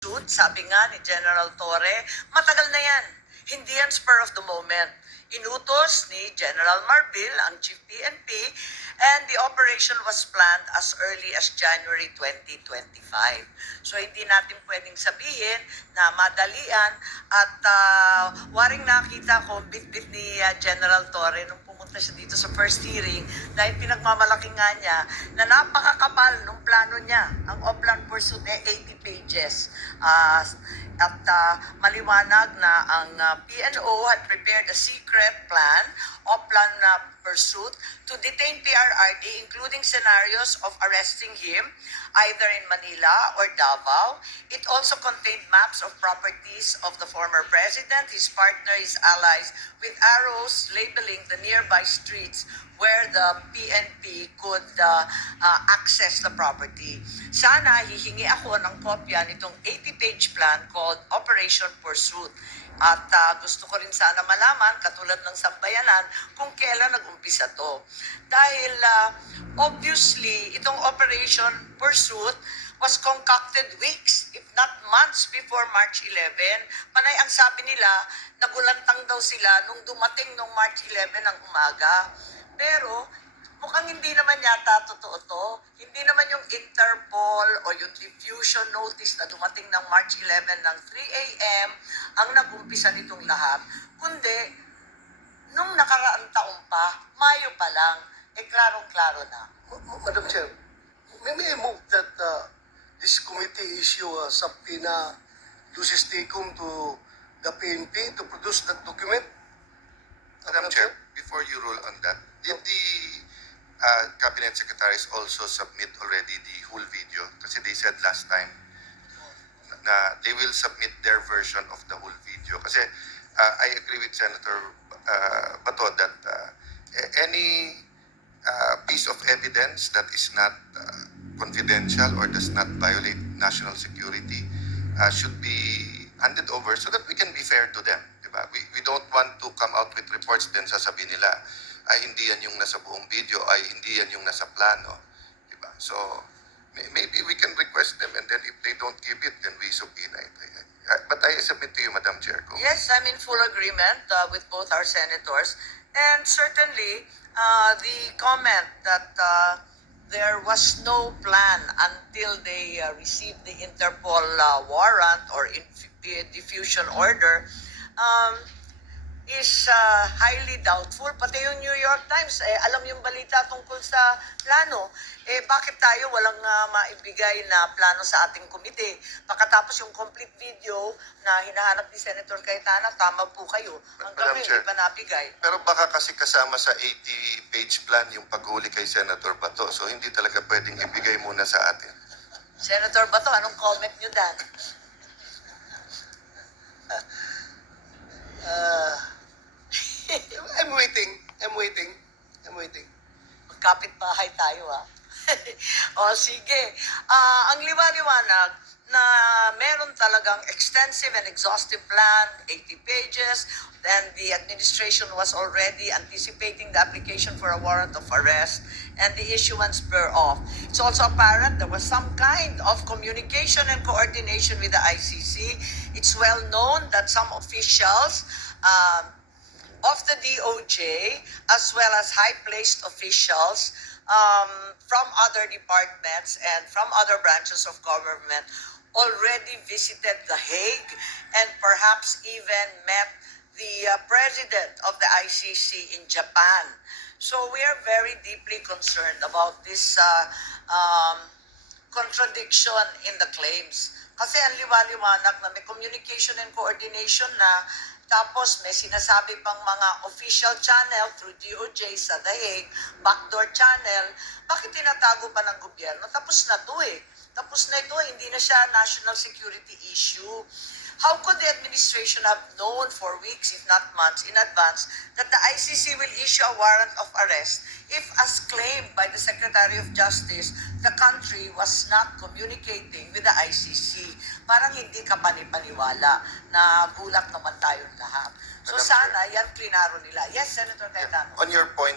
sabi nga ni General Torre, matagal na yan. Hindi yan spur of the moment. Inutos ni General Marbil, ang Chief PNP, and the operation was planned as early as January 2025. So hindi natin pwedeng sabihin na madalian at waring nakita ko bit-bit ni General Torre nung pumunta siya dito sa first hearing dahil pinagmamalaki nga niya na napakakapal nung plano niya. Ang Oplan Pursuit 80 pages. Maliwanag na ang PNO had prepared a secret plan, Oplan Pursuit, to detain PRRD, including scenarios of arresting him either in Manila or Davao. It also contained maps of properties of the former president, his partner, his allies, with arrows labeling the nearby streets where the PNP could access the property. Sana hihingi ako ng kopya nitong 80-page plan called Operation Pursuit. At gusto ko rin sana malaman, katulad ng sambayanan, kung kailan nag-umpisa to. Dahil obviously, itong Operation Pursuit was concocted weeks, if not months before March 11. Panay ang sabi nila, nagulantang daw sila nung dumating nung March 11 ng umaga. Pero mukhang hindi naman yata totoo to. Hindi naman yung Interpol o yung diffusion notice na dumating ng March 11 ng 3 a.m. ang nag-umpisa nitong lahat. Kundi, nung nakaraang taon pa, Mayo pa lang, klarong-klaro na. Madam Chair, may I move that this committee issue a subpoena lucis tecum to the PNP to produce that document? Madam Chair, before you rule on that, did the cabinet secretaries also submit already the whole video? Kasi they said last time na they will submit their version of the whole video. Kasi I agree with Senator Bato that any piece of evidence that is not confidential or does not violate national security should be handed over so that we can be fair to them. Diba? We don't want to come out with reports then sasabihin nila ay hindi yan yung nasa buong video, ay hindi yan yung nasa plano. Diba? So, maybe we can request them and then if they don't give it, then we subpoena it. But I submit to you, Madam Chair. Yes, I'm in full agreement with both our senators. And certainly, the comment that there was no plan until they received the Interpol warrant or diffusion order is highly doubtful. Pati yung New York Times, alam yung balita tungkol sa plano. Bakit tayo walang maibigay na plano sa ating komite? Pagkatapos yung complete video na hinahanap ni Senator Cayetana, tama po kayo. Hanggang ngayon, hindi pa nabigay. Pero baka kasi kasama sa 80-page plan yung paghuli kay Senator Bato. So hindi talaga pwedeng ibigay muna sa atin. Senator Bato, anong comment nyo dan? I'm waiting. Magkapit bahay tayo O sige, ang liwanag na meron talagang extensive and exhaustive plan, 80 pages, then the administration was already anticipating the application for a warrant of arrest and the issuance thereof. It's also apparent there was some kind of communication and coordination with the ICC. It's well known that some officials of the DOJ as well as high-placed officials from other departments and from other branches of government already visited The Hague and perhaps even met the president of the ICC in Japan. So we are very deeply concerned about this contradiction in the claims. Kasi ang liwanag na may communication and coordination na, tapos may sinasabi pang mga official channel through DOJ sa The Hague, backdoor channel, bakit tinatago pa ng gobyerno? Tapos na to Tapos na ito, hindi na siya national security issue. How could the administration have known for weeks, if not months, in advance that the ICC will issue a warrant of arrest if, as claimed by the Secretary of Justice, the country was not communicating with the ICC? Parang hindi ka panipaniwala na gulat naman tayong lahat. So Madam sana yan klinaro nila. Yes, Senator Cayetano. On your point